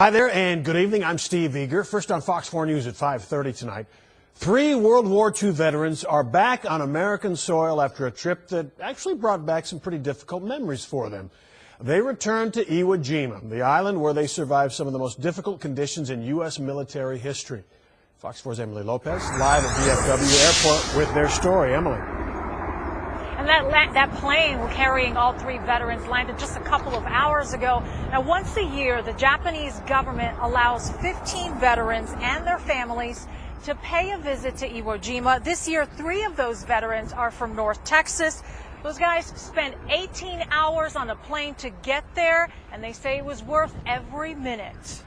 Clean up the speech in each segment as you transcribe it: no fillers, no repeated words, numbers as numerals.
Hi there and good evening. I'm Steve Eager. First on Fox 4 News at 5:30 tonight. 3 World War II veterans are back on American soil after a trip that actually brought back some pretty difficult memories for them. They returned to Iwo Jima, the island where they survived some of the most difficult conditions in U.S. military history. Fox 4's Emily Lopez live at DFW Airport with their story. Emily. And that plane carrying all 3 veterans landed just a couple of hours ago. Now, once a year, the Japanese government allows 15 veterans and their families to pay a visit to Iwo Jima. This year, 3 of those veterans are from North Texas. Those guys spent 18 hours on a plane to get there, and they say it was worth every minute.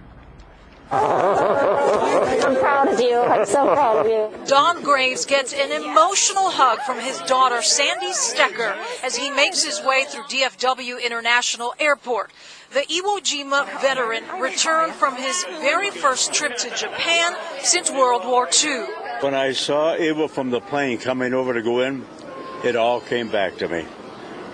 I'm proud of you. I'm so proud of you. Don Graves gets an emotional hug from his daughter, Sandy Stecker, as he makes his way through DFW International Airport. The Iwo Jima veteran returned from his very first trip to Japan since World War II. When I saw Iwo from the plane coming over to go in, it all came back to me.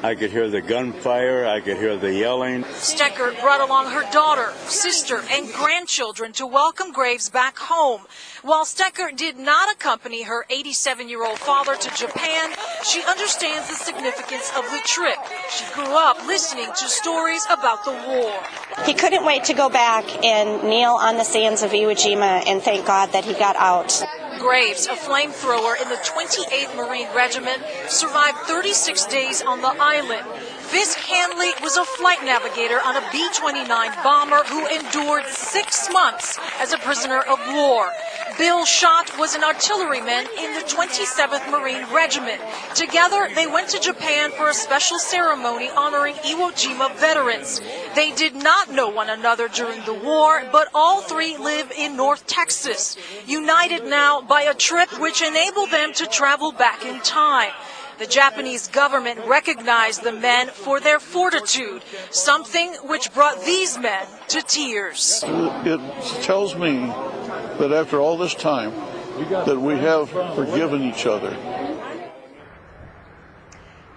I could hear the gunfire, I could hear the yelling. Stecker brought along her daughter, sister, and grandchildren to welcome Graves back home. While Stecker did not accompany her 87-year-old father to Japan, she understands the significance of the trip. She grew up listening to stories about the war. He couldn't wait to go back and kneel on the sands of Iwo Jima and thank God that he got out. Graves, a flamethrower in the 28th Marine Regiment, survived 36 days on the island. Fisk Hanley was a flight navigator on a B-29 bomber who endured 6 months as a prisoner of war. Bill Schott was an artilleryman in the 27th Marine Regiment. Together, they went to Japan for a special ceremony honoring Iwo Jima veterans. They did not know one another during the war, but all 3 live in North Texas, united now by a trip which enabled them to travel back in time. The Japanese government recognized the men for their fortitude, something which brought these men to tears. It tells me that after all this time, that we have forgiven each other.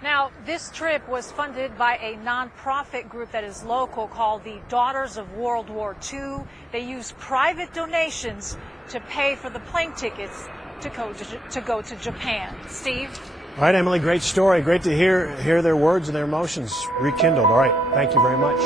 Now, this trip was funded by a nonprofit group that is local called the Daughters of World War II. They use private donations to pay for the plane tickets to go to Japan. Steve? All right, Emily, great story. Great to hear their words and their emotions rekindled. All right, thank you very much.